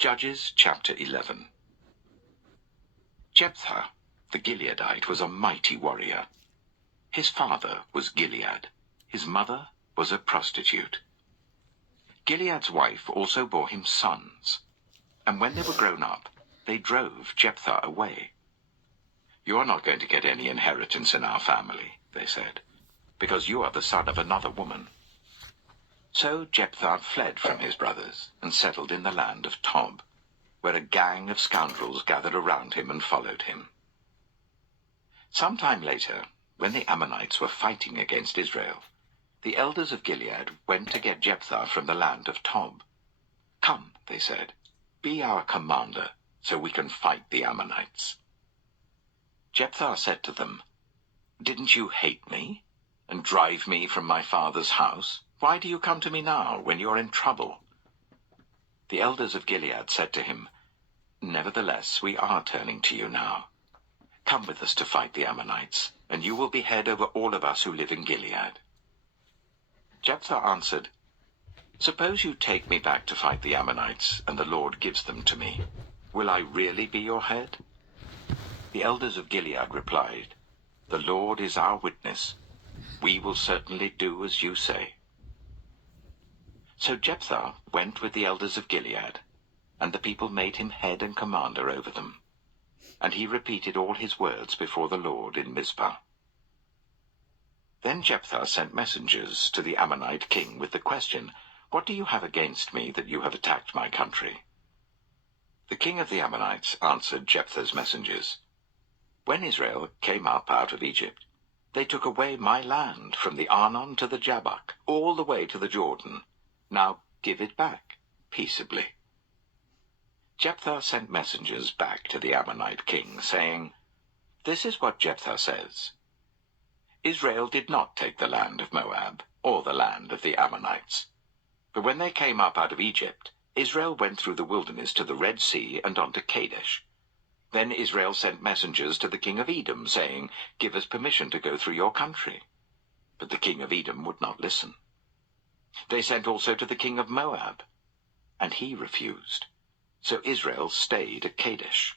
Judges chapter 11. Jephthah, the Gileadite, was a mighty warrior. His father was Gilead. His mother was a prostitute. Gilead's wife also bore him sons, and when they were grown up, they drove Jephthah away. "You are not going to get any inheritance in our family," they said, "because you are the son of another woman." So Jephthah fled from his brothers and settled in the land of Tob, where a gang of scoundrels gathered around him and followed him. Some time later, when the Ammonites were fighting against Israel, the elders of Gilead went to get Jephthah from the land of Tob. "Come," they said, "be our commander, so we can fight the Ammonites." Jephthah said to them, "Didn't you hate me and drive me from my father's house? Why do you come to me now, when you are in trouble?" The elders of Gilead said to him, "Nevertheless, we are turning to you now. Come with us to fight the Ammonites, and you will be head over all of us who live in Gilead." Jephthah answered, "Suppose you take me back to fight the Ammonites, and the Lord gives them to me. Will I really be your head?" The elders of Gilead replied, "The Lord is our witness. We will certainly do as you say." So Jephthah went with the elders of Gilead, and the people made him head and commander over them. And he repeated all his words before the Lord in Mizpah. Then Jephthah sent messengers to the Ammonite king with the question, "What do you have against me that you have attacked my country?" The king of the Ammonites answered Jephthah's messengers, "When Israel came up out of Egypt, they took away my land from the Arnon to the Jabbok, all the way to the Jordan. Now give it back, peaceably." Jephthah sent messengers back to the Ammonite king, saying, "This is what Jephthah says. Israel did not take the land of Moab, or the land of the Ammonites. But when they came up out of Egypt, Israel went through the wilderness to the Red Sea and on to Kadesh. Then Israel sent messengers to the king of Edom, saying, 'Give us permission to go through your country.' But the king of Edom would not listen. They sent also to the king of Moab, and he refused. So Israel stayed at Kadesh.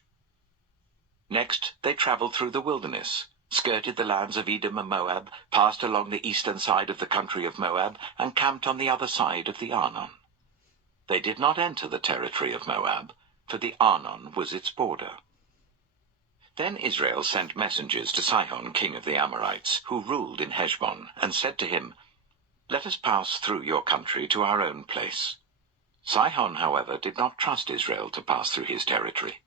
Next they traveled through the wilderness, skirted the lands of Edom and Moab, passed along the eastern side of the country of Moab, and camped on the other side of the Arnon. They did not enter the territory of Moab, for the Arnon was its border. Then Israel sent messengers to Sihon, king of the Amorites, who ruled in Heshbon, and said to him, 'Let us pass through your country to our own place.' Sihon, however, did not trust Israel to pass through his territory.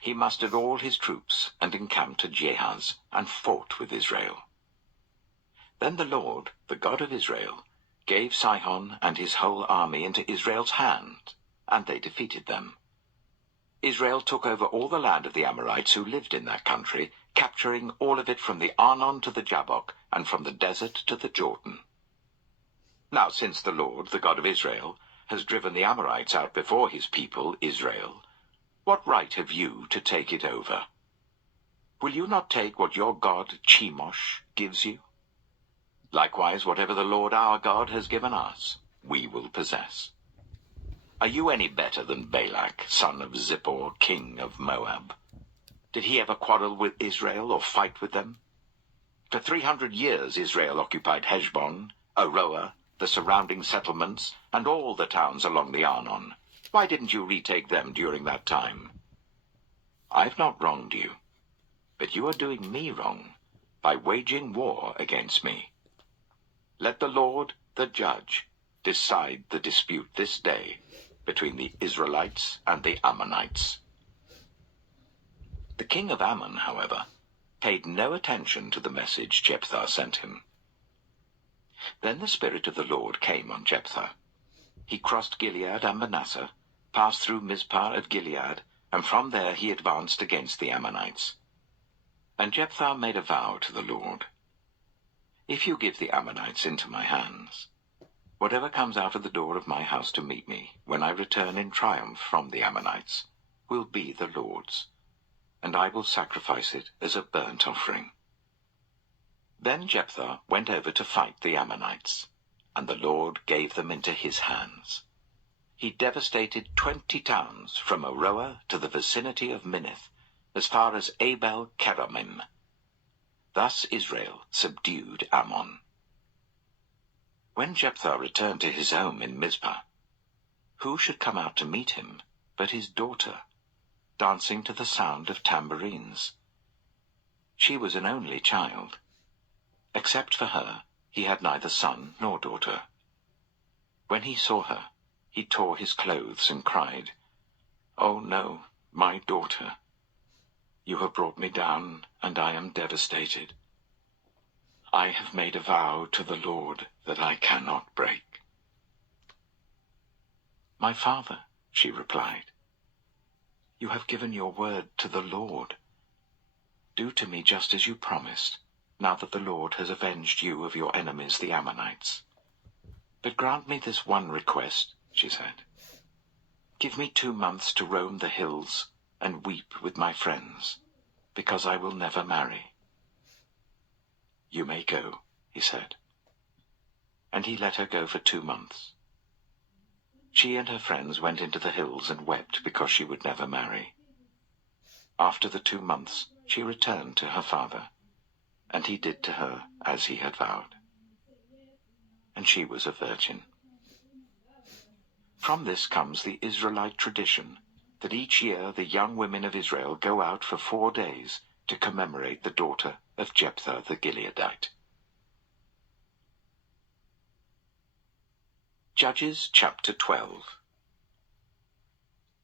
He mustered all his troops and encamped at Jahaz, and fought with Israel. Then the Lord, the God of Israel, gave Sihon and his whole army into Israel's hand, and they defeated them. Israel took over all the land of the Amorites who lived in that country, capturing all of it from the Arnon to the Jabbok, and from the desert to the Jordan. Now since the Lord, the God of Israel, has driven the Amorites out before his people, Israel, what right have you to take it over? Will you not take what your god Chemosh gives you? Likewise, whatever the Lord our God has given us, we will possess. Are you any better than Balak, son of Zippor, king of Moab? Did he ever quarrel with Israel or fight with them? For 300 years Israel occupied Heshbon, Aroer, the surrounding settlements, and all the towns along the Arnon. Why didn't you retake them during that time? I've not wronged you, but you are doing me wrong by waging war against me. Let the Lord, the judge, decide the dispute this day between the Israelites and the Ammonites." The king of Ammon, however, paid no attention to the message Jephthah sent him. Then the Spirit of the Lord came on Jephthah. He crossed Gilead and Manasseh, passed through Mizpah of Gilead, and from there he advanced against the Ammonites. And Jephthah made a vow to the Lord, "If you give the Ammonites into my hands, whatever comes out of the door of my house to meet me, when I return in triumph from the Ammonites, will be the Lord's, and I will sacrifice it as a burnt offering." Then Jephthah went over to fight the Ammonites, and the Lord gave them into his hands. he devastated 20 towns from Aroer to the vicinity of Minnith, as far as Abel Keramim. Thus Israel subdued Ammon. When Jephthah returned to his home in Mizpah, who should come out to meet him but his daughter, dancing to the sound of tambourines? She was an only child. Except for her, he had neither son nor daughter. When he saw her, he tore his clothes and cried, "Oh no, my daughter! You have brought me down, and I am devastated. I have made a vow to the Lord that I cannot break." "My father," she replied, "you have given your word to the Lord. Do to me just as you promised, now that the Lord has avenged you of your enemies, the Ammonites. But grant me this one request," she said. "Give me 2 months to roam the hills and weep with my friends, because I will never marry." "You may go," he said. And he let her go for 2 months. She and her friends went into the hills and wept because she would never marry. After the 2 months, she returned to her father, and he did to her as he had vowed. And she was a virgin. From this comes the Israelite tradition that each year the young women of Israel go out for 4 days to commemorate the daughter of Jephthah the Gileadite. Judges chapter 12.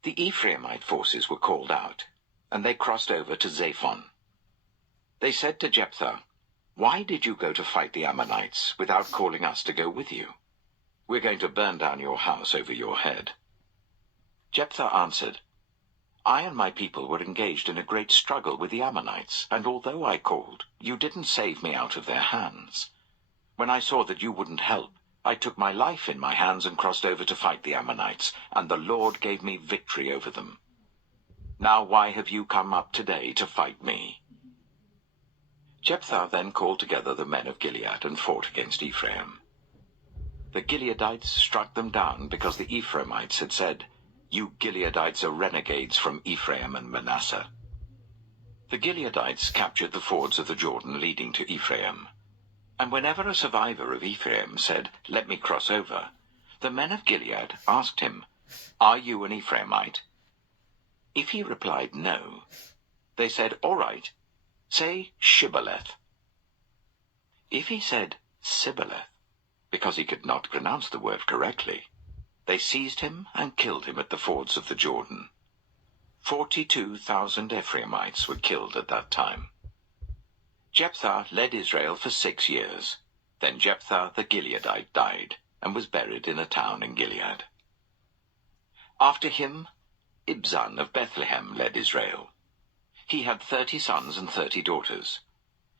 The Ephraimite forces were called out, and they crossed over to Zaphon. They said to Jephthah, "Why did you go to fight the Ammonites without calling us to go with you? We're going to burn down your house over your head." Jephthah answered, "I and my people were engaged in a great struggle with the Ammonites, and although I called, you didn't save me out of their hands. When I saw that you wouldn't help, I took my life in my hands and crossed over to fight the Ammonites, and the Lord gave me victory over them. Now why have you come up today to fight me?" Jephthah then called together the men of Gilead and fought against Ephraim. The Gileadites struck them down because the Ephraimites had said, "You Gileadites are renegades from Ephraim and Manasseh." The Gileadites captured the fords of the Jordan leading to Ephraim. And whenever a survivor of Ephraim said, "Let me cross over," the men of Gilead asked him, "Are you an Ephraimite?" If he replied no, they said, "All right, say Shibboleth." If he said Sibboleth, because he could not pronounce the word correctly, they seized him and killed him at the fords of the Jordan. 42,000 Ephraimites were killed at that time. Jephthah led Israel for 6 years. Then Jephthah the Gileadite died and was buried in a town in Gilead. After him, Ibzan of Bethlehem led Israel. He had 30 sons and 30 daughters.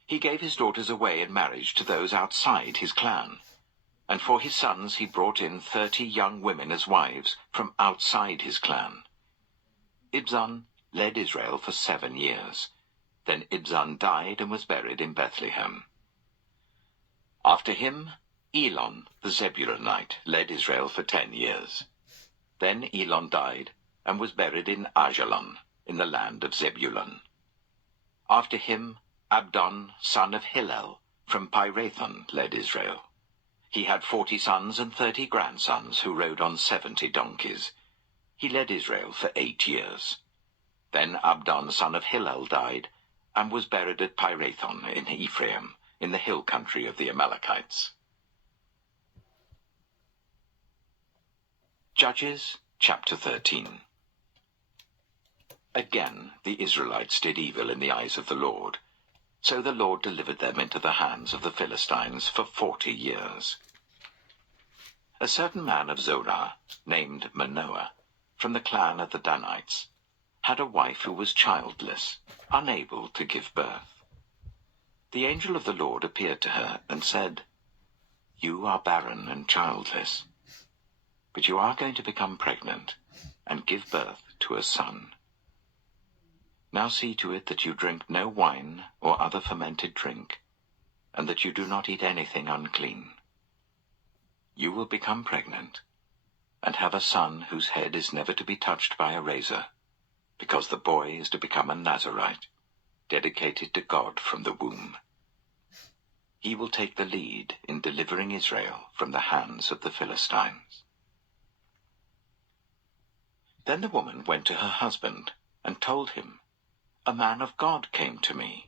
He gave his daughters away in marriage to those outside his clan, and for his sons he brought in 30 young women as wives from outside his clan. Ibzan led Israel for 7 years. Then Ibzan died and was buried in Bethlehem. After him, Elon the Zebulunite led Israel for 10 years. Then Elon died and was buried in Ajalon, in the land of Zebulun. After him, Abdon, son of Hillel, from Pirathon, led Israel. He had 40 sons and 30 grandsons who rode on 70 donkeys. He led Israel for 8 years. Then Abdon, son of Hillel, died and was buried at Pirathon in Ephraim, in the hill country of the Amalekites. Judges chapter 13. Again the Israelites did evil in the eyes of the Lord. So the Lord delivered them into the hands of the Philistines for 40 years. A certain man of Zorah, named Manoah, from the clan of the Danites, had a wife who was childless, unable to give birth. The angel of the Lord appeared to her and said, "You are barren and childless, but you are going to become pregnant and give birth to a son. Now see to it that you drink no wine or other fermented drink, and that you do not eat anything unclean. You will become pregnant, and have a son whose head is never to be touched by a razor, because the boy is to become a Nazirite, dedicated to God from the womb. He will take the lead in delivering Israel from the hands of the Philistines." Then the woman went to her husband and told him, "A man of God came to me.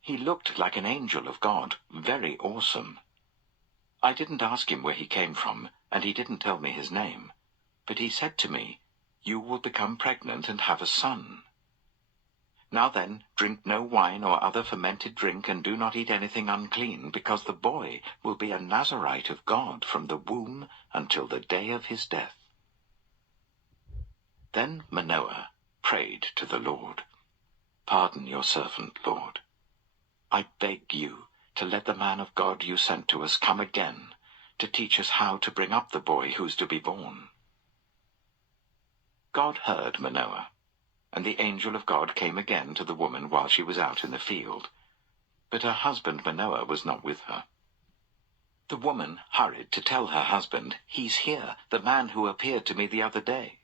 He looked like an angel of God, very awesome. I didn't ask him where he came from, and he didn't tell me his name. But he said to me, 'You will become pregnant and have a son. Now then, drink no wine or other fermented drink, and do not eat anything unclean, because the boy will be a Nazirite of God from the womb until the day of his death.'" Then Manoah prayed to the Lord, "Pardon your servant, Lord. I beg you to let the man of God you sent to us come again to teach us how to bring up the boy who's to be born." God heard Manoah, and the angel of God came again to the woman while she was out in the field, but her husband Manoah was not with her. The woman hurried to tell her husband, "He's here, the man who appeared to me the other day."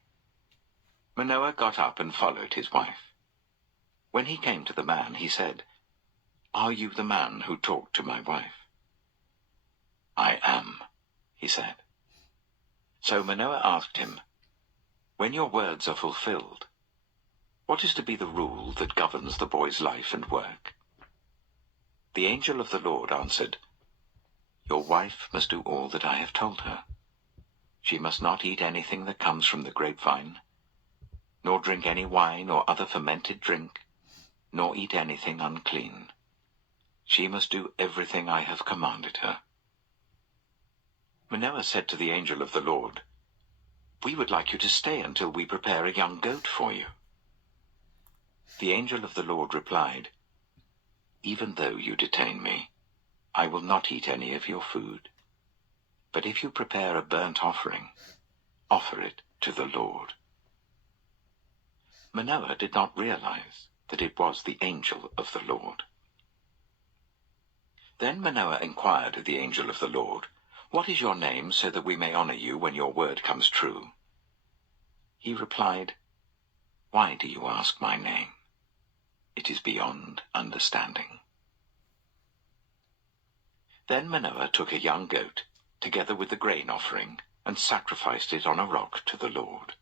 Manoah got up and followed his wife. When he came to the man, he said, "Are you the man who talked to my wife?" "I am," he said. So Manoah asked him, "When your words are fulfilled, what is to be the rule that governs the boy's life and work?" The angel of the Lord answered, "Your wife must do all that I have told her. She must not eat anything that comes from the grapevine, nor drink any wine or other fermented drink, nor eat anything unclean. She must do everything I have commanded her." Manoah said to the angel of the Lord, "We would like you to stay until we prepare a young goat for you." The angel of the Lord replied, "Even though you detain me, I will not eat any of your food. But if you prepare a burnt offering, offer it to the Lord." Manoah did not realize that it was the angel of the Lord. Then Manoah inquired of the angel of the Lord, "What is your name, so that we may honor you when your word comes true?" He replied, "Why do you ask my name? It is beyond understanding." Then Manoah took a young goat, together with the grain offering, and sacrificed it on a rock to the Lord.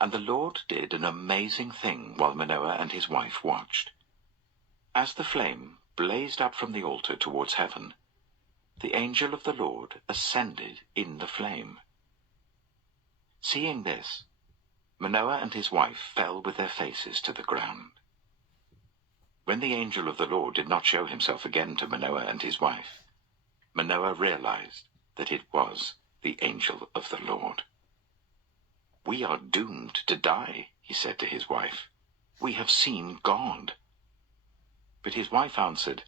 And the Lord did an amazing thing while Manoah and his wife watched. As the flame blazed up from the altar towards heaven, the angel of the Lord ascended in the flame. Seeing this, Manoah and his wife fell with their faces to the ground. When the angel of the Lord did not show himself again to Manoah and his wife, Manoah realized that it was the angel of the Lord. "We are doomed to die," he said to his wife. "We have seen God." But his wife answered,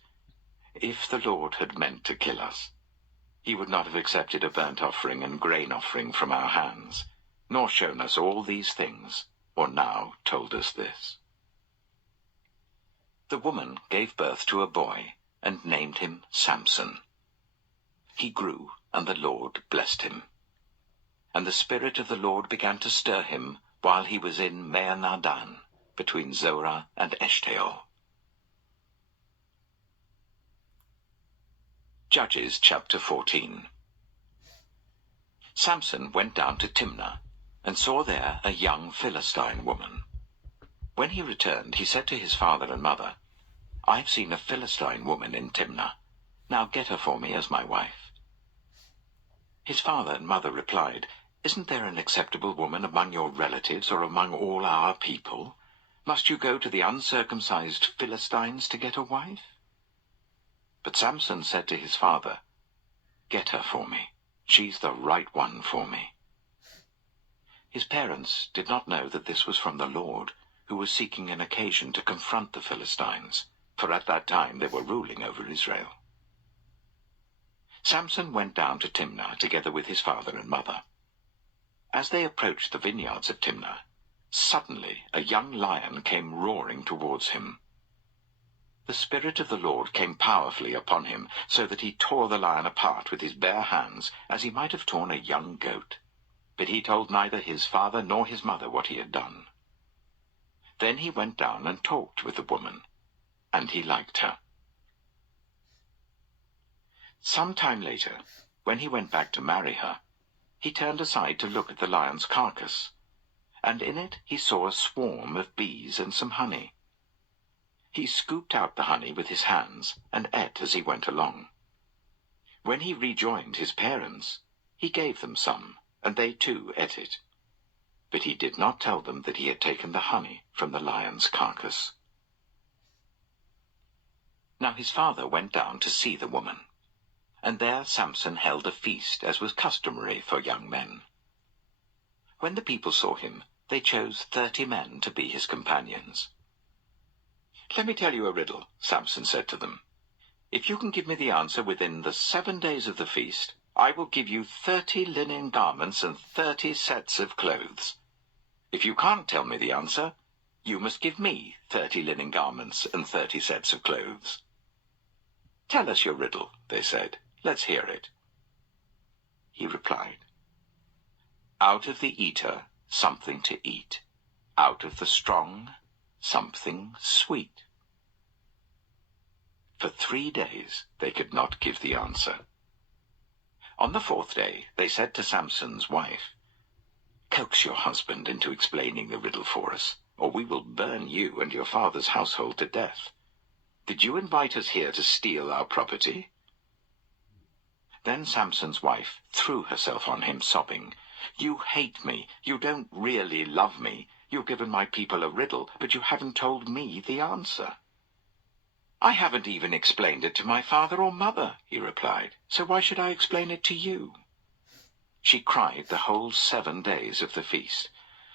"If the Lord had meant to kill us, he would not have accepted a burnt offering and grain offering from our hands, nor shown us all these things, or now told us this." The woman gave birth to a boy and named him Samson. He grew, and the Lord blessed him. And the Spirit of the Lord began to stir him while he was in Mahaneh-dan, between Zorah and Eshtaol. Judges chapter 14. Samson went down to Timnah, and saw there a young Philistine woman. When he returned, he said to his father and mother, "I have seen a Philistine woman in Timnah. Now get her for me as my wife." His father and mother replied, "Isn't there an acceptable woman among your relatives or among all our people? Must you go to the uncircumcised Philistines to get a wife?" But Samson said to his father, "Get her for me. She's the right one for me." His parents did not know that this was from the Lord, who was seeking an occasion to confront the Philistines, for at that time they were ruling over Israel. Samson went down to Timnah together with his father and mother. As they approached the vineyards of Timnah, suddenly a young lion came roaring towards him. The Spirit of the Lord came powerfully upon him, so that he tore the lion apart with his bare hands, as he might have torn a young goat. But he told neither his father nor his mother what he had done. Then he went down and talked with the woman, and he liked her. Some time later, when he went back to marry her, he turned aside to look at the lion's carcass, and in it he saw a swarm of bees and some honey. He scooped out the honey with his hands and ate as he went along. When he rejoined his parents, he gave them some, and they too ate it. But he did not tell them that he had taken the honey from the lion's carcass. Now his father went down to see the woman, and there Samson held a feast, as was customary for young men. When the people saw him, they chose 30 men to be his companions. "Let me tell you a riddle," Samson said to them. "If you can give me the answer within the 7 days of the feast, I will give you 30 linen garments and 30 sets of clothes. If you can't tell me the answer, you must give me 30 linen garments and 30 sets of clothes." "Tell us your riddle," they said. "Let's hear it." He replied, "Out of the eater, something to eat. Out of the strong, something sweet." For 3 days they could not give the answer. On the 4th day they said to Samson's wife, "Coax your husband into explaining the riddle for us, or we will burn you and your father's household to death. Did you invite us here to steal our property?" Then Samson's wife threw herself on him, sobbing, "You hate me. You don't really love me. You've given my people a riddle, but you haven't told me the answer." "I haven't even explained it to my father or mother," he replied, "so why should I explain it to you?" She cried the whole 7 days of the feast.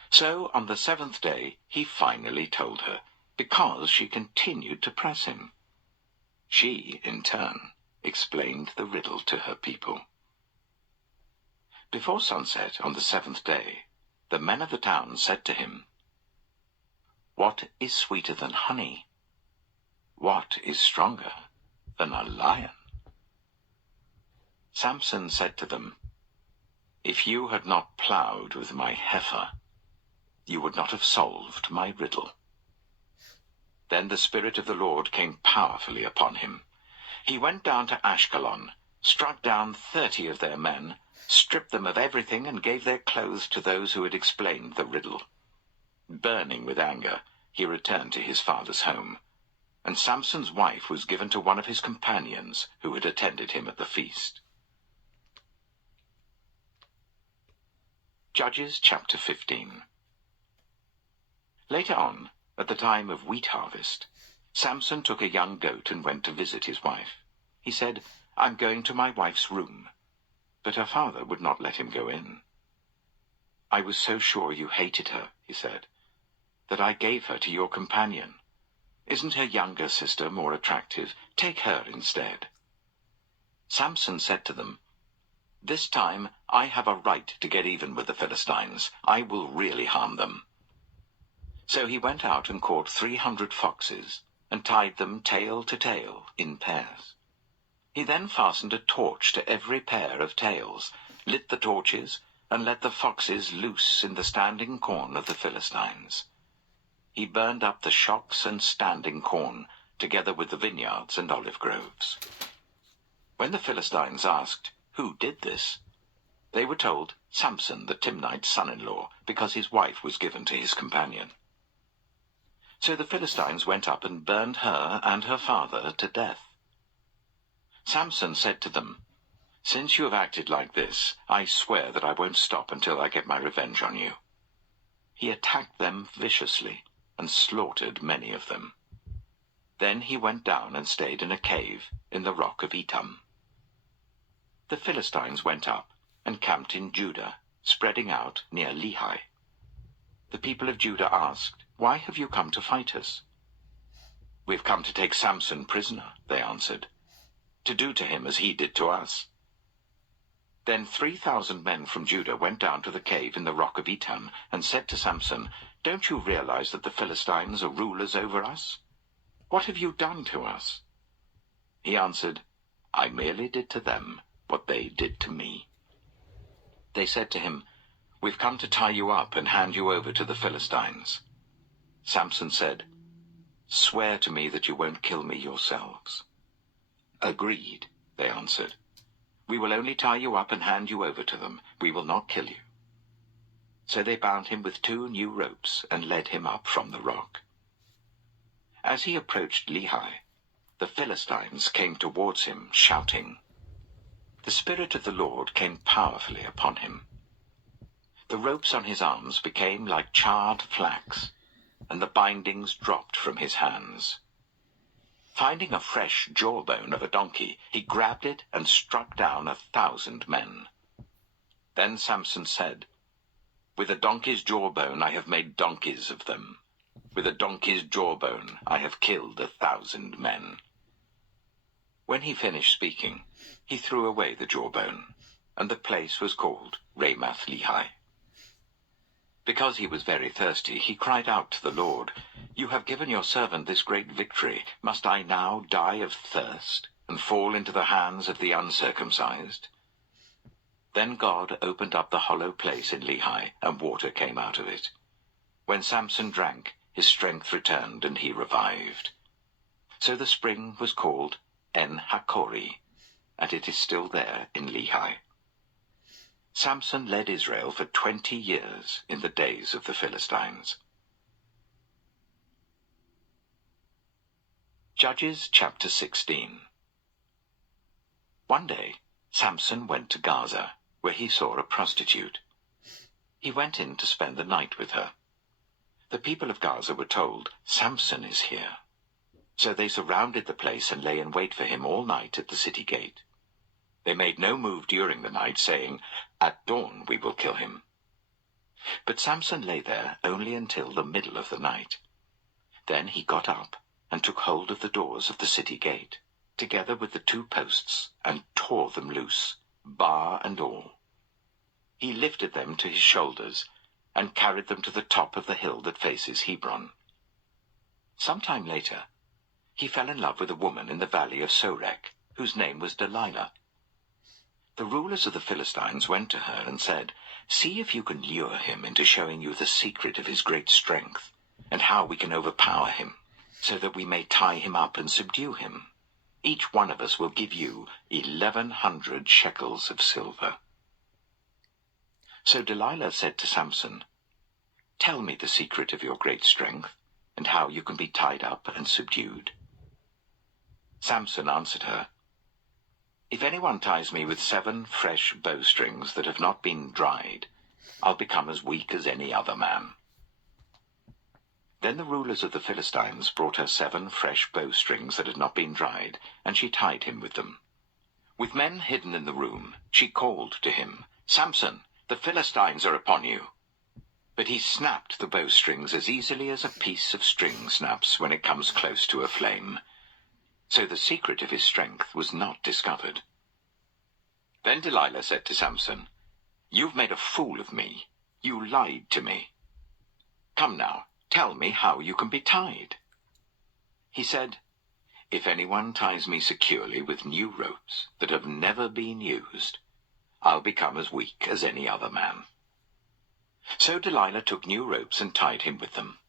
So on the 7th day he finally told her, because she continued to press him. She, in turn, explained the riddle to her people. Before sunset on the 7th day, the men of the town said to him, "What is sweeter than honey? What is stronger than a lion?" Samson said to them, "If you had not ploughed with my heifer, you would not have solved my riddle." Then the Spirit of the Lord came powerfully upon him. He went down to Ashkelon, struck down 30 of their men, stripped them of everything, and gave their clothes to those who had explained the riddle. Burning with anger, he returned to his father's home, and Samson's wife was given to one of his companions who had attended him at the feast. Judges chapter 15. Later on, at the time of wheat harvest, Samson took a young goat and went to visit his wife. He said, "I'm going to my wife's room." But her father would not let him go in. "I was so sure you hated her," he said, "that I gave her to your companion. Isn't her younger sister more attractive? Take her instead." Samson said to them, "This time I have a right to get even with the Philistines. I will really harm them." So he went out and caught 300 foxes, and tied them tail to tail in pairs. He then fastened a torch to every pair of tails, lit the torches, and let the foxes loose in the standing corn of the Philistines. He burned up the shocks and standing corn, together with the vineyards and olive groves. When the Philistines asked, "Who did this?" they were told, "Samson the Timnite's son-in-law, because his wife was given to his companion." So the Philistines went up and burned her and her father to death. Samson said to them, "Since you have acted like this, I swear that I won't stop until I get my revenge on you." He attacked them viciously and slaughtered many of them. Then he went down and stayed in a cave in the rock of Etam. The Philistines went up and camped in Judah, spreading out near Lehi. The people of Judah asked, "Why have you come to fight us?" "We've come to take Samson prisoner," they answered, "to do to him as he did to us." Then 3,000 men from Judah went down to the cave in the rock of Etam and said to Samson, "Don't you realize that the Philistines are rulers over us? What have you done to us?" He answered, "I merely did to them what they did to me." They said to him, "We've come to tie you up and hand you over to the Philistines." Samson said, "Swear to me that you won't kill me yourselves." "Agreed," they answered. "We will only tie you up and hand you over to them. We will not kill you." So they bound him with 2 new ropes and led him up from the rock. As he approached Lehi, the Philistines came towards him, shouting. The Spirit of the Lord came powerfully upon him. The ropes on his arms became like charred flax, and the bindings dropped from his hands. Finding a fresh jawbone of a donkey, he grabbed it and struck down 1,000 men. Then Samson said, "With a donkey's jawbone I have made donkeys of them. With a donkey's jawbone I have killed 1,000 men." When he finished speaking, he threw away the jawbone, and the place was called Ramath-Lehi. Because he was very thirsty, he cried out to the Lord, "You have given your servant this great victory. Must I now die of thirst and fall into the hands of the uncircumcised?" Then God opened up the hollow place in Lehi, and water came out of it. When Samson drank, his strength returned, and he revived. So the spring was called En-Hakkore, and it is still there in Lehi. Samson led Israel for 20 years in the days of the Philistines. Judges chapter 16. One day, Samson went to Gaza, where he saw a prostitute. He went in to spend the night with her. The people of Gaza were told, "Samson is here." So they surrounded the place and lay in wait for him all night at the city gate. They made no move during the night, saying, "At dawn we will kill him." But Samson lay there only until the middle of the night. Then he got up and took hold of the doors of the city gate, together with the 2 posts, and tore them loose, bar and all. He lifted them to his shoulders and carried them to the top of the hill that faces Hebron. Some time later, he fell in love with a woman in the valley of Sorek, whose name was Delilah. The rulers of the Philistines went to her and said, "See if you can lure him into showing you the secret of his great strength, and how we can overpower him, so that we may tie him up and subdue him. Each one of us will give you 1,100 shekels of silver." So Delilah said to Samson, "Tell me the secret of your great strength, and how you can be tied up and subdued." Samson answered her, "If anyone ties me with 7 fresh bowstrings that have not been dried, I'll become as weak as any other man." Then the rulers of the Philistines brought her 7 fresh bowstrings that had not been dried, and she tied him with them. With men hidden in the room, she called to him, "Samson, the Philistines are upon you." But he snapped the bowstrings as easily as a piece of string snaps when it comes close to a flame. So the secret of his strength was not discovered. Then Delilah said to Samson, "You've made a fool of me. You lied to me. Come now, tell me how you can be tied." He said, "If anyone ties me securely with new ropes that have never been used, I'll become as weak as any other man." So Delilah took new ropes and tied him with them.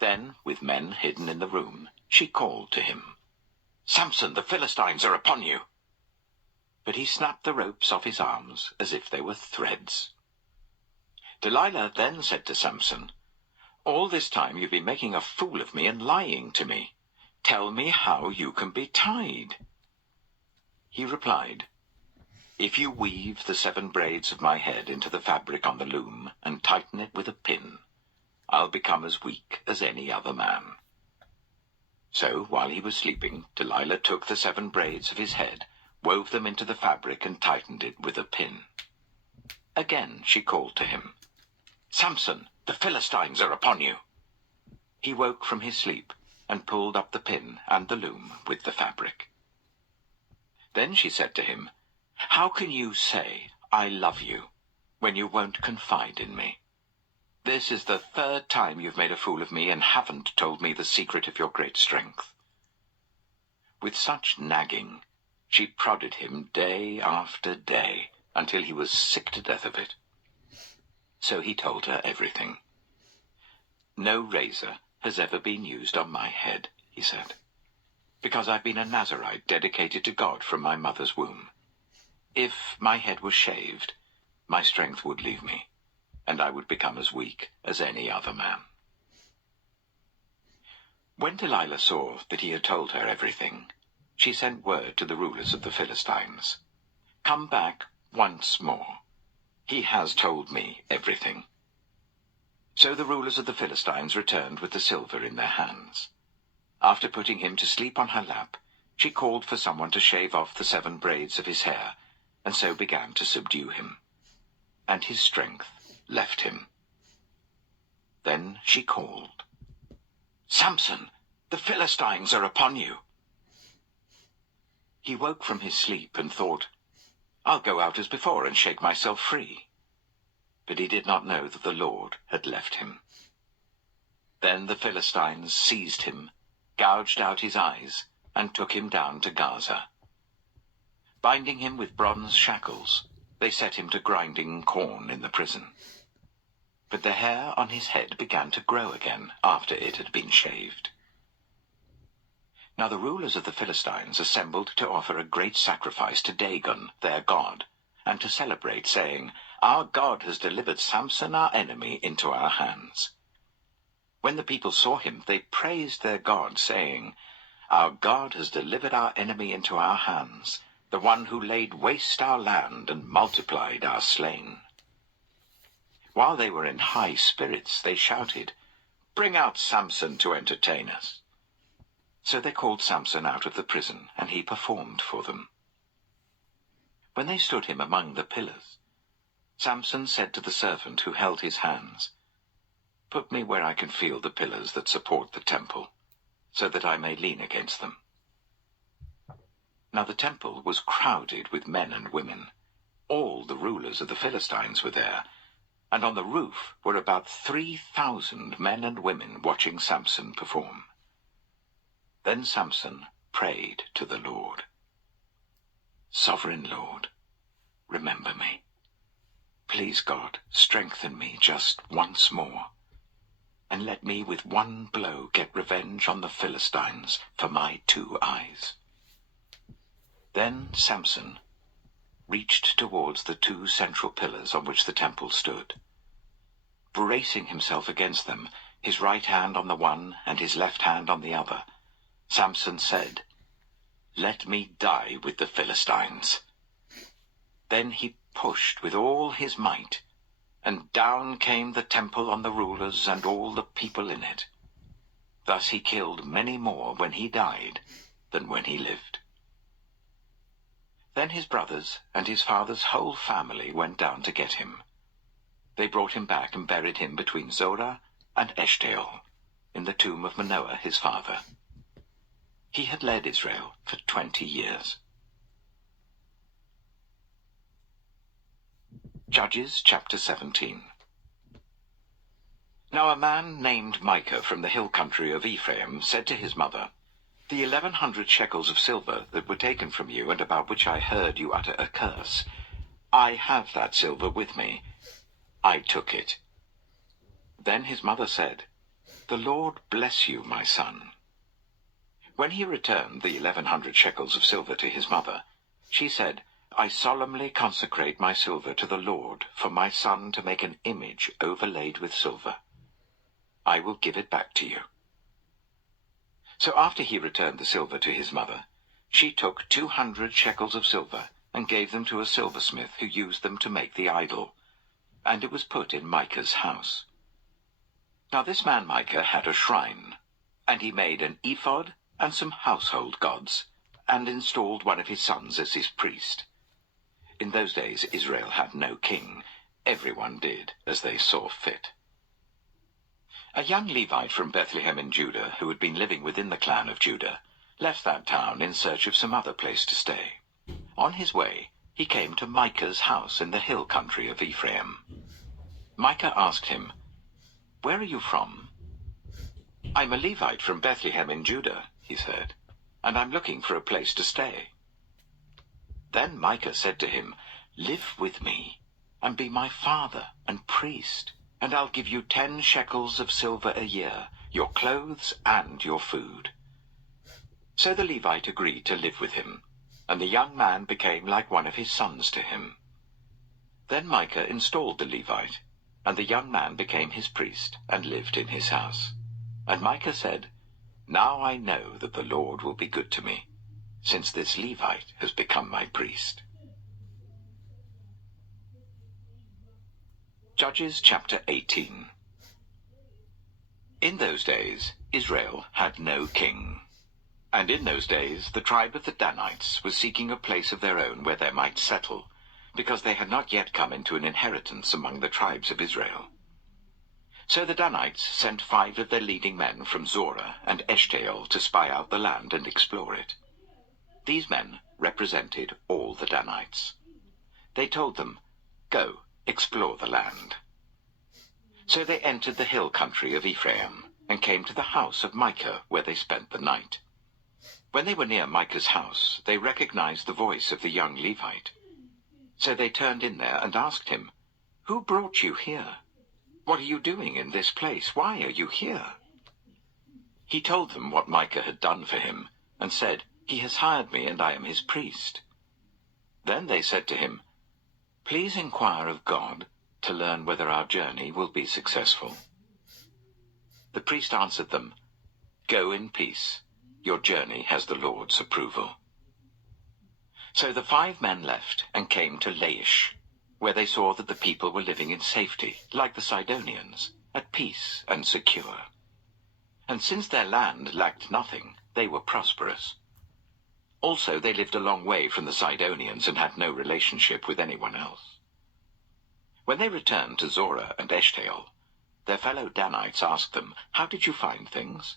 Then, with men hidden in the room, she called to him, "Samson, the Philistines are upon you." But he snapped the ropes off his arms as if they were threads. Delilah then said to Samson, "All this time you've been making a fool of me and lying to me. Tell me how you can be tied." He replied, "If you weave the 7 braids of my head into the fabric on the loom and tighten it with a pin, I'll become as weak as any other man." So while he was sleeping, Delilah took the 7 braids of his head, wove them into the fabric, and tightened it with a pin. Again she called to him, "Samson, the Philistines are upon you." He woke from his sleep and pulled up the pin and the loom with the fabric. Then she said to him, "How can you say, 'I love you,' when you won't confide in me? This is the 3rd time you've made a fool of me and haven't told me the secret of your great strength." With such nagging, she prodded him day after day until he was sick to death of it. So he told her everything. "No razor has ever been used on my head," he said, "because I've been a Nazirite dedicated to God from my mother's womb. If my head was shaved, my strength would leave me, and I would become as weak as any other man." When Delilah saw that he had told her everything, she sent word to the rulers of the Philistines, "Come back once more. He has told me everything." So the rulers of the Philistines returned with the silver in their hands. After putting him to sleep on her lap, she called for someone to shave off the 7 braids of his hair, and so began to subdue him. And his strength left him. Then she called, "Samson, the Philistines are upon you." He woke from his sleep and thought, "I'll go out as before and shake myself free." But he did not know that the Lord had left him. Then the Philistines seized him, gouged out his eyes, and took him down to Gaza. Binding him with bronze shackles, they set him to grinding corn in the prison. But the hair on his head began to grow again after it had been shaved. Now the rulers of the Philistines assembled to offer a great sacrifice to Dagon, their god, and to celebrate, saying, "Our God has delivered Samson, our enemy, into our hands." When the people saw him, they praised their God, saying, "Our God has delivered our enemy into our hands, the one who laid waste our land and multiplied our slain." While they were in high spirits, they shouted, "Bring out Samson to entertain us." So they called Samson out of the prison, and he performed for them. When they stood him among the pillars, Samson said to the servant who held his hands, "Put me where I can feel the pillars that support the temple, so that I may lean against them." Now the temple was crowded with men and women. All the rulers of the Philistines were there, and on the roof were about 3,000 men and women watching Samson perform. Then Samson prayed to the Lord, "Sovereign Lord, remember me. Please, God, strengthen me just once more, and let me with one blow get revenge on the Philistines for my 2 eyes." Then Samson reached towards the 2 central pillars on which the temple stood. Bracing himself against them, his right hand on the one and his left hand on the other, Samson said, "Let me die with the Philistines." Then he pushed with all his might, and down came the temple on the rulers and all the people in it. Thus he killed many more when he died than when he lived. Then his brothers and his father's whole family went down to get him. They brought him back and buried him between Zorah and Eshtaol, in the tomb of Manoah his father. He had led Israel for 20 years. Judges chapter 17. Now a man named Micah from the hill country of Ephraim said to his mother, "The 1,100 shekels of silver that were taken from you and about which I heard you utter a curse, I have that silver with me. I took it." Then his mother said, "The Lord bless you, my son." When he returned the 1,100 shekels of silver to his mother, she said, "I solemnly consecrate my silver to the Lord for my son to make an image overlaid with silver. I will give it back to you." So after he returned the silver to his mother, she took 200 shekels of silver and gave them to a silversmith who used them to make the idol, and it was put in Micah's house. Now this man Micah had a shrine, and he made an ephod and some household gods, and installed one of his sons as his priest. In those days Israel had no king. Everyone did as they saw fit. A young Levite from Bethlehem in Judah, who had been living within the clan of Judah, left that town in search of some other place to stay. On his way, he came to Micah's house in the hill country of Ephraim. Micah asked him, "Where are you from?" "I'm a Levite from Bethlehem in Judah," he said, "and I'm looking for a place to stay." Then Micah said to him, "Live with me, and be my father and priest, and I'll give you 10 shekels of silver a year, your clothes and your food." So the Levite agreed to live with him, and the young man became like one of his sons to him. Then Micah installed the Levite, and the young man became his priest and lived in his house. And Micah said, "Now I know that the Lord will be good to me, since this Levite has become my priest." Judges chapter 18. In those days Israel had no king. And in those days the tribe of the Danites was seeking a place of their own where they might settle, because they had not yet come into an inheritance among the tribes of Israel. So the Danites sent 5 of their leading men from Zorah and Eshtaol to spy out the land and explore it. These men represented all the Danites. They told them, "Go, explore the land." So they entered the hill country of Ephraim, and came to the house of Micah, where they spent the night. When they were near Micah's house, they recognized the voice of the young Levite. So they turned in there and asked him, "Who brought you here? What are you doing in this place? Why are you here?" He told them what Micah had done for him, and said, "He has hired me, and I am his priest." Then they said to him, "Please inquire of God to learn whether our journey will be successful." The priest answered them, "Go in peace. Your journey has the Lord's approval." So the 5 men left and came to Laish, where they saw that the people were living in safety, like the Sidonians, at peace and secure. And since their land lacked nothing, they were prosperous. Also they lived a long way from the Sidonians and had no relationship with anyone else. When they returned to Zorah and Eshtaol, their fellow Danites asked them, "How did you find things?"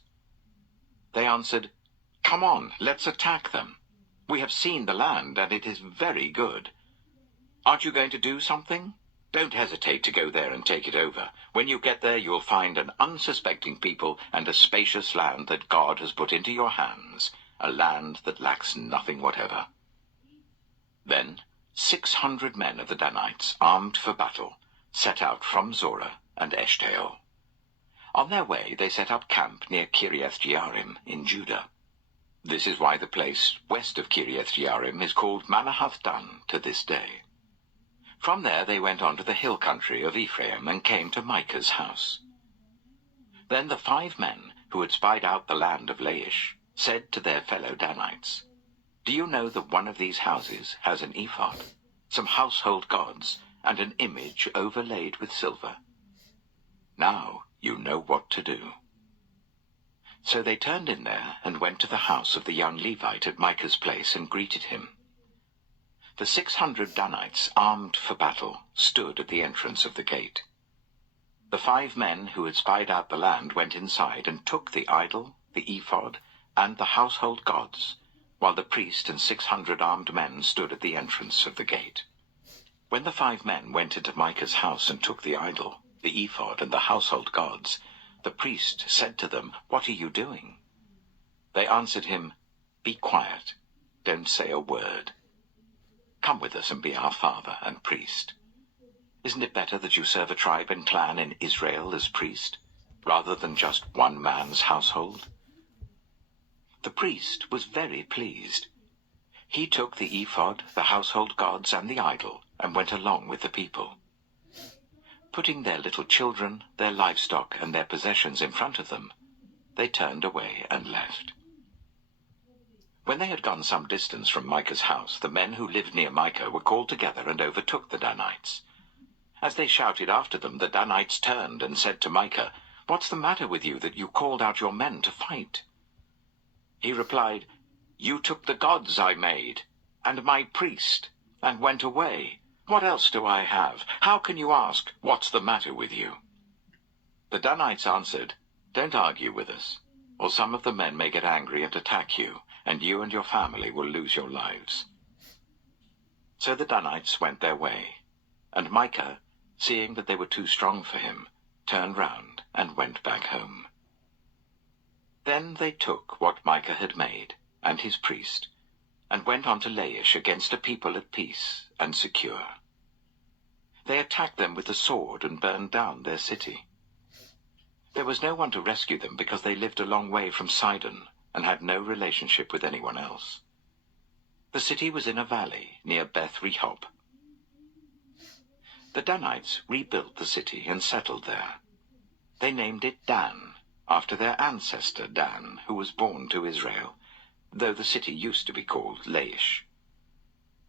They answered, "Come on, let's attack them. We have seen the land, and it is very good. Aren't you going to do something? Don't hesitate to go there and take it over. When you get there, you'll find an unsuspecting people and a spacious land that God has put into your hands, a land that lacks nothing whatever." Then 600 men of the Danites, armed for battle, set out from Zorah and Eshtaol. On their way they set up camp near Kiriath-Jearim in Judah. This is why the place west of Kiriath-Jearim is called Manahath-Dan to this day. From there they went on to the hill country of Ephraim and came to Micah's house. Then the 5 men who had spied out the land of Laish said to their fellow Danites, "Do you know that one of these houses has an ephod, some household gods, and an image overlaid with silver? Now you know what to do." So they turned in there and went to the house of the young Levite at Micah's place and greeted him. The 600 Danites, armed for battle, stood at the entrance of the gate. The 5 men who had spied out the land went inside and took the idol, the ephod, and the household gods, while the priest and 600 armed men stood at the entrance of the gate. When the 5 men went into Micah's house and took the idol, the ephod, and the household gods, the priest said to them, "What are you doing?" They answered him, "Be quiet, don't say a word. Come with us and be our father and priest. Isn't it better that you serve a tribe and clan in Israel as priest, rather than just one man's household?" The priest was very pleased. He took the ephod, the household gods, and the idol, and went along with the people. Putting their little children, their livestock, and their possessions in front of them, they turned away and left. When they had gone some distance from Micah's house, the men who lived near Micah were called together and overtook the Danites. As they shouted after them, the Danites turned and said to Micah, "What's the matter with you that you called out your men to fight?" He replied, "You took the gods I made, and my priest, and went away. What else do I have? How can you ask, 'What's the matter with you?'" The Danites answered, "Don't argue with us, or some of the men may get angry and attack you, and your family will lose your lives." So the Danites went their way, and Micah, seeing that they were too strong for him, turned round and went back home. Then they took what Micah had made, and his priest, and went on to Laish against a people at peace and secure. They attacked them with the sword and burned down their city. There was no one to rescue them because they lived a long way from Sidon and had no relationship with anyone else. The city was in a valley near Beth Rehob. The Danites rebuilt the city and settled there. They named it Dan, after their ancestor Dan, who was born to Israel, though the city used to be called Laish.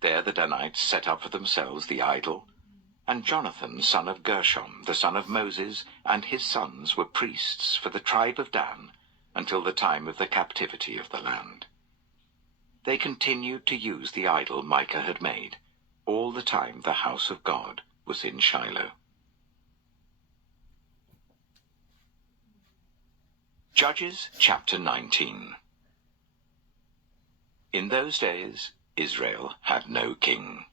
There the Danites set up for themselves the idol, and Jonathan, son of Gershom, the son of Moses, and his sons were priests for the tribe of Dan until the time of the captivity of the land. They continued to use the idol Micah had made, all the time the house of God was in Shiloh. Judges chapter 19. In those days Israel had no king.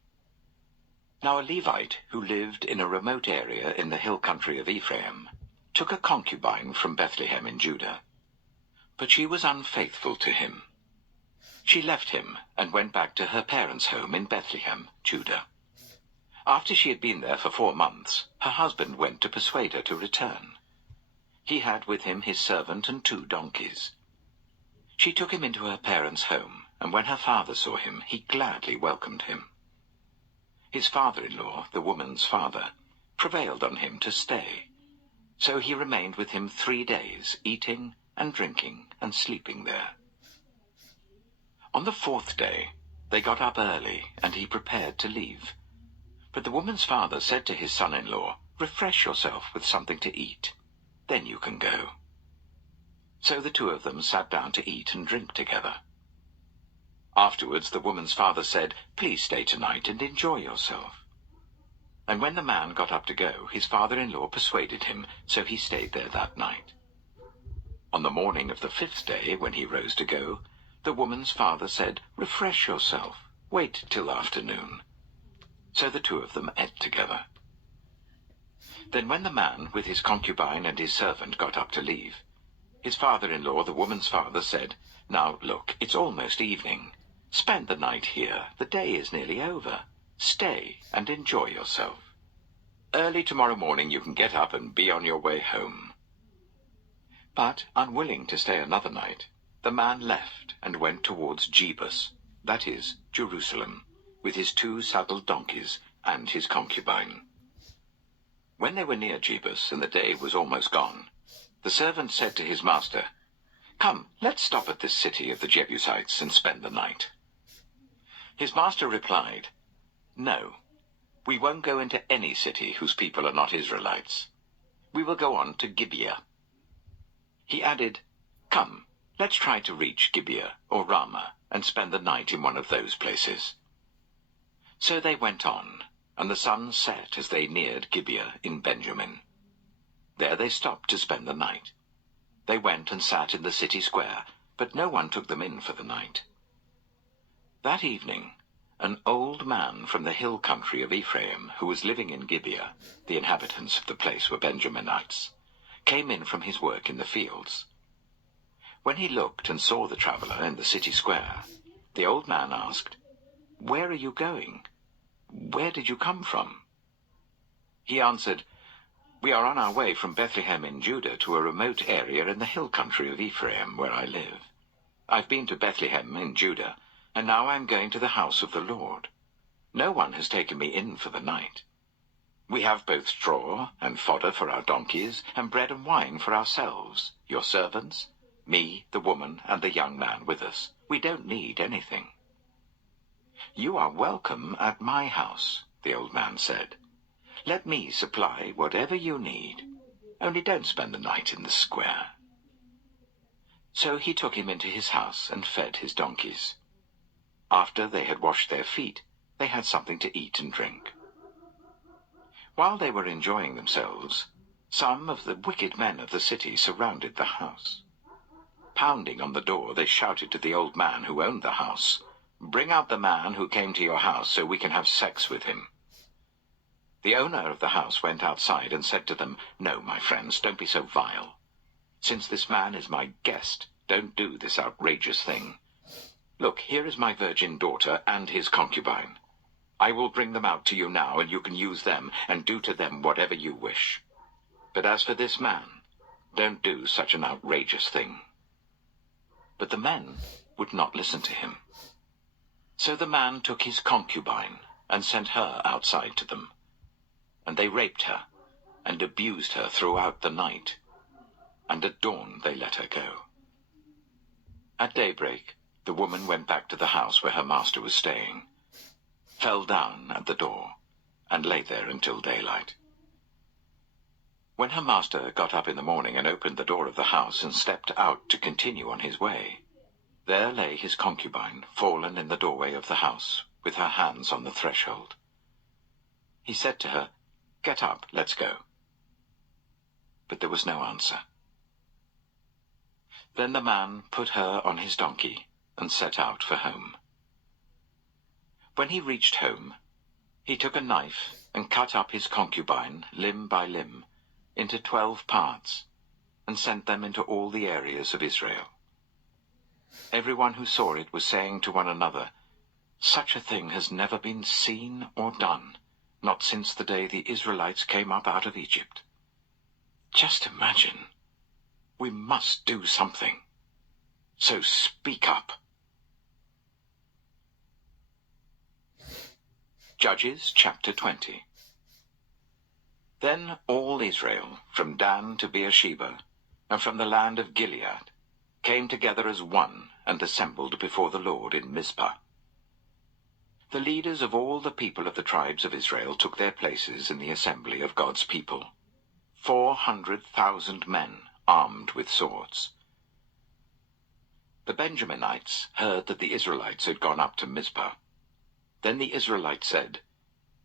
Now a Levite who lived in a remote area in the hill country of Ephraim took a concubine from Bethlehem in Judah. But she was unfaithful to him. She left him and went back to her parents' home in Bethlehem, Judah. After she had been there for 4 months, her husband went to persuade her to return. He had with him his servant and 2 donkeys. She took him into her parents' home, and when her father saw him, he gladly welcomed him. His father-in-law, the woman's father, prevailed on him to stay. So he remained with him 3 days, eating and drinking and sleeping there. On the 4th day, they got up early, and he prepared to leave. But the woman's father said to his son-in-law, "Refresh yourself with something to eat. Then you can go." So the 2 of them sat down to eat and drink together. Afterwards the woman's father said, "Please stay tonight and enjoy yourself." And when the man got up to go, his father-in-law persuaded him, so he stayed there that night. On the morning of the 5th day, when he rose to go, the woman's father said, "Refresh yourself. Wait till afternoon." So the 2 of them ate together. Then when the man with his concubine and his servant got up to leave, his father-in-law, the woman's father, said, "Now look, it's almost evening. Spend the night here. The day is nearly over. Stay and enjoy yourself. Early tomorrow morning you can get up and be on your way home." But, unwilling to stay another night, the man left and went towards Jebus, that is, Jerusalem, with his 2 saddled donkeys and his concubine. When they were near Jebus and the day was almost gone, the servant said to his master, "Come, let's stop at this city of the Jebusites and spend the night." His master replied, "No, we won't go into any city whose people are not Israelites. We will go on to Gibeah." He added, "Come, let's try to reach Gibeah or Ramah and spend the night in one of those places." So they went on, and the sun set as they neared Gibeah in Benjamin. There they stopped to spend the night. They went and sat in the city square, but no one took them in for the night. That evening, an old man from the hill country of Ephraim, who was living in Gibeah, the inhabitants of the place were Benjaminites, came in from his work in the fields. When he looked and saw the traveler in the city square, the old man asked, "Where are you going? Where did you come from?" He answered, "We are on our way from Bethlehem in Judah to a remote area in the hill country of Ephraim, where I live. I've been to Bethlehem in Judah, and now I'm going to the house of the Lord. No one has taken me in for the night. We have both straw and fodder for our donkeys, and bread and wine for ourselves, your servants, me, the woman, and the young man with us. We don't need anything." "You are welcome at my house," the old man said. "Let me supply whatever you need. Only don't spend the night in the square." So he took him into his house and fed his donkeys. After they had washed their feet, they had something to eat and drink. While they were enjoying themselves, some of the wicked men of the city surrounded the house. Pounding on the door, they shouted to the old man who owned the house, "Bring out the man who came to your house so we can have sex with him." The owner of the house went outside and said to them, "No, my friends, don't be so vile. Since this man is my guest, don't do this outrageous thing. Look, here is my virgin daughter and his concubine. I will bring them out to you now, and you can use them and do to them whatever you wish. But as for this man, don't do such an outrageous thing." But the men would not listen to him. So the man took his concubine and sent her outside to them. And they raped her and abused her throughout the night. And at dawn they let her go. At daybreak, the woman went back to the house where her master was staying, fell down at the door, and lay there until daylight. When her master got up in the morning and opened the door of the house and stepped out to continue on his way, there lay his concubine, fallen in the doorway of the house, with her hands on the threshold. He said to her, "Get up, let's go." But there was no answer. Then the man put her on his donkey and set out for home. When he reached home, he took a knife and cut up his concubine, limb by limb, into 12 parts, and sent them into all the areas of Israel. Everyone who saw it was saying to one another, "Such a thing has never been seen or done, not since the day the Israelites came up out of Egypt." Just imagine. We must do something. So speak up. Judges chapter 20. Then all Israel, from Dan to Beersheba, and from the land of Gilead, came together as one and assembled before the Lord in Mizpah. The leaders of all the people of the tribes of Israel took their places in the assembly of God's people, 400,000 men armed with swords. The Benjaminites heard that the Israelites had gone up to Mizpah. Then the Israelites said,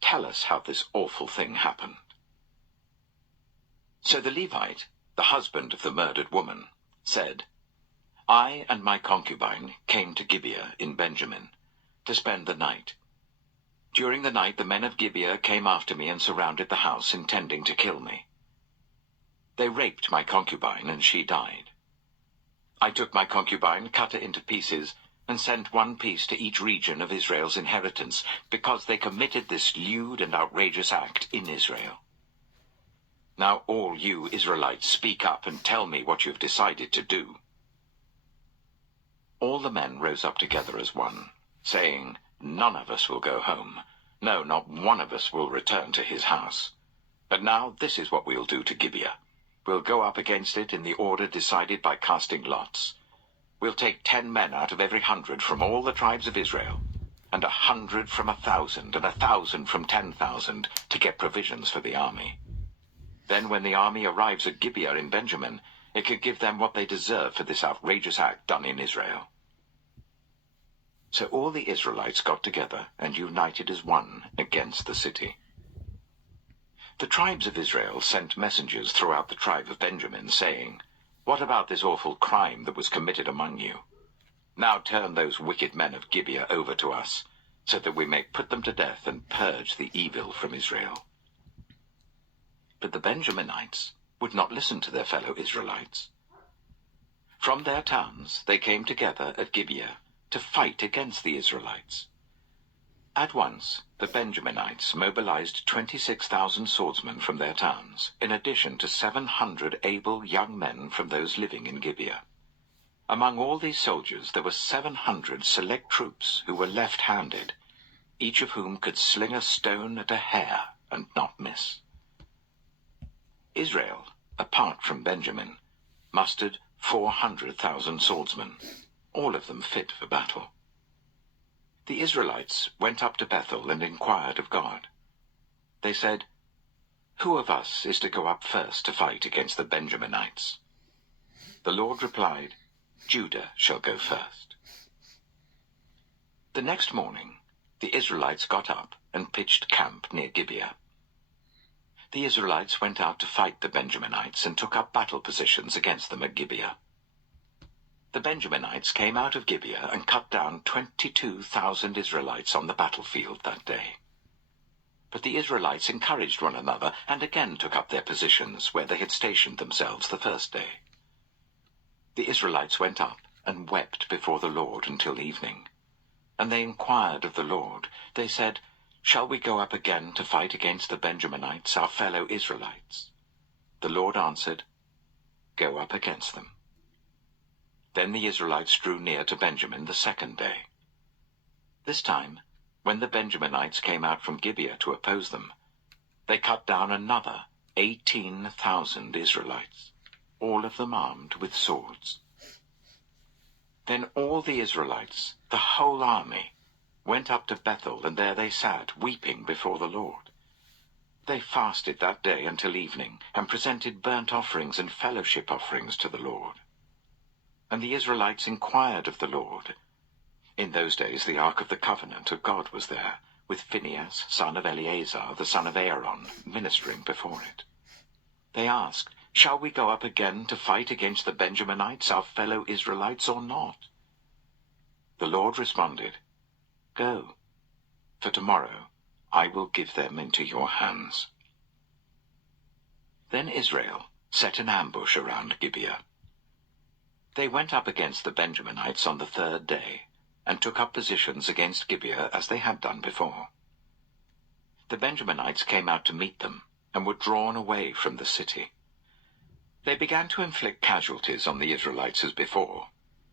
"Tell us how this awful thing happened." So the Levite, the husband of the murdered woman, said, "I and my concubine came to Gibeah in Benjamin to spend the night. During the night the men of Gibeah came after me and surrounded the house, intending to kill me. They raped my concubine, and she died. I took my concubine, cut her into pieces, and sent one piece to each region of Israel's inheritance, because they committed this lewd and outrageous act in Israel. Now all you Israelites speak up and tell me what you have decided to do." All the men rose up together as one, saying, "None of us will go home. No, not one of us will return to his house. But now this is what we'll do to Gibeah. We'll go up against it in the order decided by casting lots. We'll take 10 men out of every 100 from all the tribes of Israel, and 100 from 1,000, and 1,000 from 10,000, to get provisions for the army. Then when the army arrives at Gibeah in Benjamin, it could give them what they deserve for this outrageous act done in Israel." So all the Israelites got together and united as one against the city. The tribes of Israel sent messengers throughout the tribe of Benjamin, saying, "What about this awful crime that was committed among you? Now turn those wicked men of Gibeah over to us, so that we may put them to death and purge the evil from Israel." But the Benjaminites would not listen to their fellow Israelites. From their towns they came together at Gibeah to fight against the Israelites. At once the Benjaminites mobilized 26,000 swordsmen from their towns, in addition to 700 able young men from those living in Gibeah. Among all these soldiers there were 700 select troops who were left-handed, each of whom could sling a stone at a hair and not miss. Israel, apart from Benjamin, mustered 400,000 swordsmen, all of them fit for battle. The Israelites went up to Bethel and inquired of God. They said, "Who of us is to go up first to fight against the Benjaminites?" The Lord replied, "Judah shall go first." The next morning, the Israelites got up and pitched camp near Gibeah. The Israelites went out to fight the Benjaminites and took up battle positions against them at Gibeah. The Benjaminites came out of Gibeah and cut down 22,000 Israelites on the battlefield that day. But the Israelites encouraged one another and again took up their positions where they had stationed themselves the first day. The Israelites went up and wept before the Lord until evening. And they inquired of the Lord. They said, "Shall we go up again to fight against the Benjaminites, our fellow Israelites?" The Lord answered, "Go up against them." Then the Israelites drew near to Benjamin the second day. This time, when the Benjaminites came out from Gibeah to oppose them, they cut down another 18,000 Israelites, all of them armed with swords. Then all the Israelites, the whole army, went up to Bethel, and there they sat, weeping before the Lord. They fasted that day until evening, and presented burnt offerings and fellowship offerings to the Lord. And the Israelites inquired of the Lord. In those days the ark of the covenant of God was there, with Phinehas, son of Eleazar, the son of Aaron, ministering before it. They asked, "Shall we go up again to fight against the Benjaminites, our fellow Israelites, or not?" The Lord responded, "Go, for tomorrow I will give them into your hands." Then Israel set an ambush around Gibeah. They went up against the Benjaminites on the third day, and took up positions against Gibeah as they had done before. The Benjaminites came out to meet them, and were drawn away from the city. They began to inflict casualties on the Israelites as before,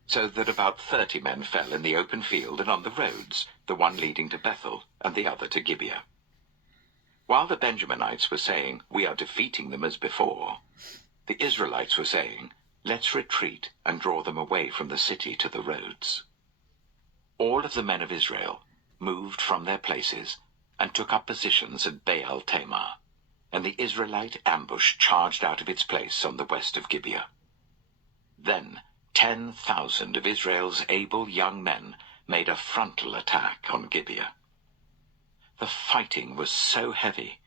so that about 30 men fell in the open field and on the roads, the one leading to Bethel and the other to Gibeah. While the Benjaminites were saying, "We are defeating them as before," the Israelites were saying, "Let's retreat and draw them away from the city to the roads." All of the men of Israel moved from their places and took up positions at Baal Tamar, and the Israelite ambush charged out of its place on the west of Gibeah. Then 10,000 of Israel's able young men made a frontal attack on Gibeah. The fighting was so heavy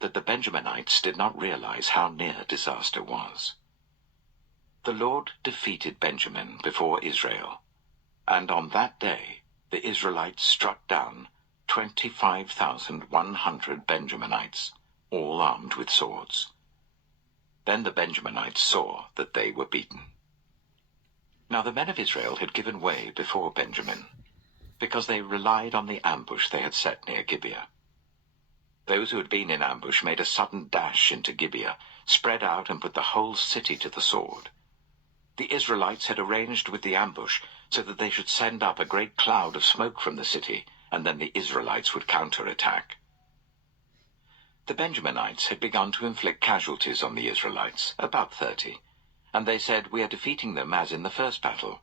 that the Benjaminites did not realize how near disaster was. The Lord defeated Benjamin before Israel, and on that day the Israelites struck down 25,100 Benjaminites, all armed with swords. Then the Benjaminites saw that they were beaten. Now the men of Israel had given way before Benjamin, because they relied on the ambush they had set near Gibeah. Those who had been in ambush made a sudden dash into Gibeah, spread out and put the whole city to the sword. The Israelites had arranged with the ambush so that they should send up a great cloud of smoke from the city, and then the Israelites would counterattack. The Benjaminites had begun to inflict casualties on the Israelites, about 30, and they said, "We are defeating them as in the first battle."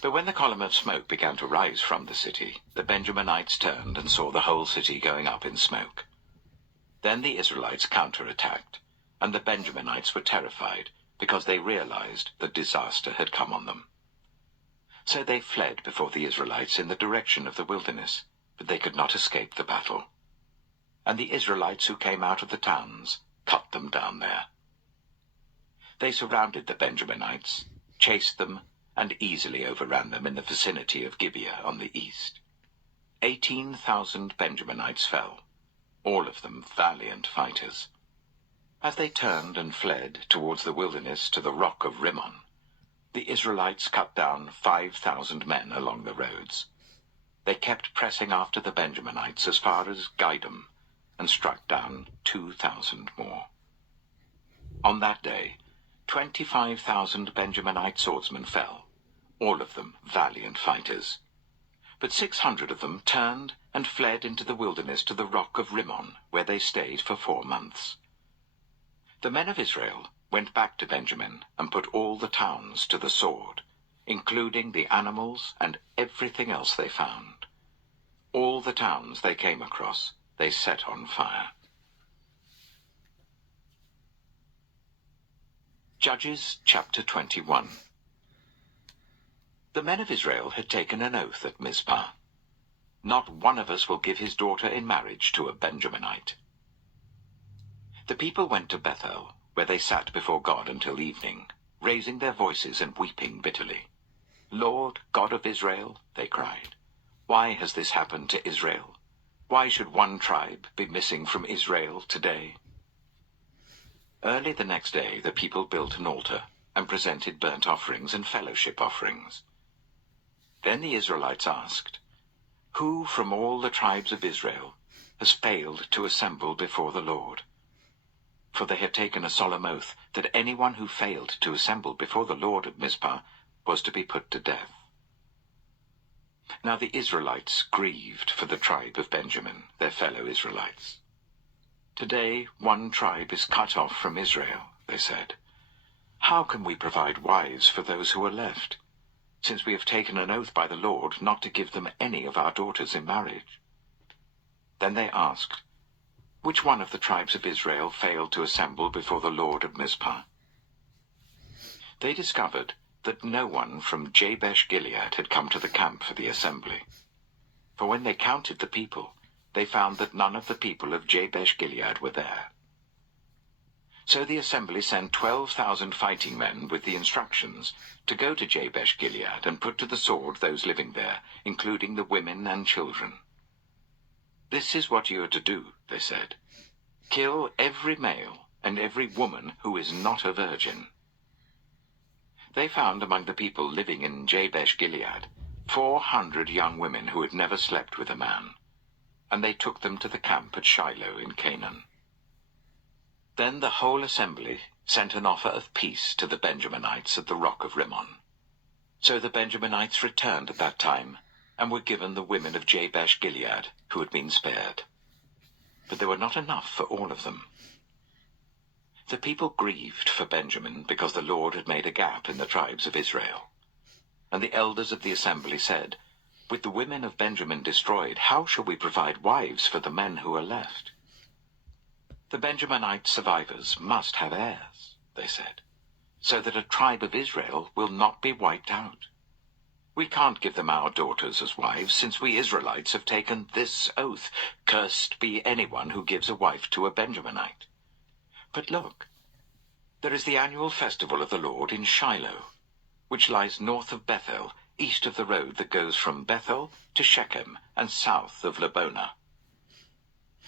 But when the column of smoke began to rise from the city, the Benjaminites turned and saw the whole city going up in smoke. Then the Israelites counterattacked, and the Benjaminites were terrified, because they realized that disaster had come on them. So they fled before the Israelites in the direction of the wilderness, but they could not escape the battle. And the Israelites who came out of the towns cut them down there. They surrounded the Benjaminites, chased them, and easily overran them in the vicinity of Gibeah on the east. 18,000 Benjaminites fell, all of them valiant fighters. As they turned and fled towards the wilderness to the rock of Rimmon, the Israelites cut down 5,000 men along the roads. They kept pressing after the Benjaminites as far as Gidom, and struck down 2,000 more. On that day, 25,000 Benjaminite swordsmen fell, all of them valiant fighters. But 600 of them turned and fled into the wilderness to the rock of Rimmon, where they stayed for 4 months. The men of Israel went back to Benjamin and put all the towns to the sword, including the animals and everything else they found. All the towns they came across they set on fire. Judges chapter 21. The men of Israel had taken an oath at Mizpah. "Not one of us will give his daughter in marriage to a Benjaminite." The people went to Bethel, where they sat before God until evening, raising their voices and weeping bitterly. "Lord, God of Israel," they cried, "why has this happened to Israel? Why should one tribe be missing from Israel today?" Early the next day the people built an altar and presented burnt offerings and fellowship offerings. Then the Israelites asked, Who from all the tribes of Israel has failed to assemble before the Lord? For they had taken a solemn oath that anyone who failed to assemble before the Lord at Mizpah was to be put to death. Now the Israelites grieved for the tribe of Benjamin, their fellow Israelites. Today 1 tribe is cut off from Israel, they said. How can we provide wives for those who are left, since we have taken an oath by the Lord not to give them any of our daughters in marriage? Then they asked, which one of the tribes of Israel failed to assemble before the Lord at Mizpah? They discovered that no one from Jabesh-Gilead had come to the camp for the assembly. For when they counted the people, they found that none of the people of Jabesh-Gilead were there. So the assembly sent 12,000 fighting men with the instructions to go to Jabesh-Gilead and put to the sword those living there, including the women and children. This is what you are to do, they said. Kill every male and every woman who is not a virgin. They found among the people living in Jabesh-Gilead 400 young women who had never slept with a man, and they took them to the camp at Shiloh in Canaan. Then the whole assembly sent an offer of peace to the Benjaminites at the rock of Rimmon. So the Benjaminites returned at that time, and were given the women of Jabesh-Gilead who had been spared. But there were not enough for all of them. The people grieved for Benjamin because the Lord had made a gap in the tribes of Israel. And the elders of the assembly said, with the women of Benjamin destroyed, how shall we provide wives for the men who are left? The Benjaminite survivors must have heirs, they said, so that a tribe of Israel will not be wiped out. We can't give them our daughters as wives, since we Israelites have taken this oath, cursed be anyone who gives a wife to a Benjaminite. But look, there is the annual festival of the Lord in Shiloh, which lies north of Bethel, east of the road that goes from Bethel to Shechem, and south of Lebonah.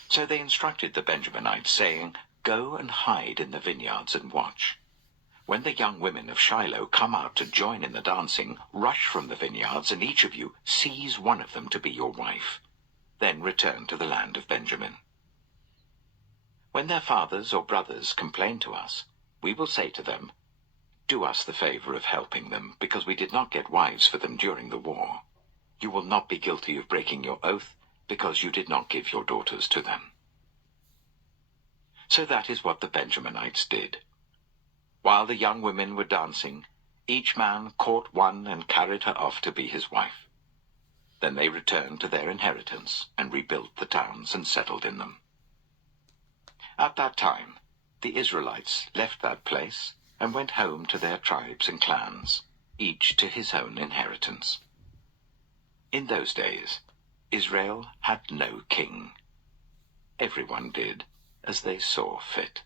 So they instructed the Benjaminites, saying, go and hide in the vineyards and watch. When the young women of Shiloh come out to join in the dancing, rush from the vineyards, and each of you seize one of them to be your wife. Then return to the land of Benjamin. When their fathers or brothers complain to us, we will say to them, do us the favor of helping them, because we did not get wives for them during the war. You will not be guilty of breaking your oath, because you did not give your daughters to them. So that is what the Benjaminites did. While the young women were dancing, each man caught one and carried her off to be his wife. Then they returned to their inheritance and rebuilt the towns and settled in them. At that time, the Israelites left that place and went home to their tribes and clans, each to his own inheritance. In those days, Israel had no king. Everyone did as they saw fit.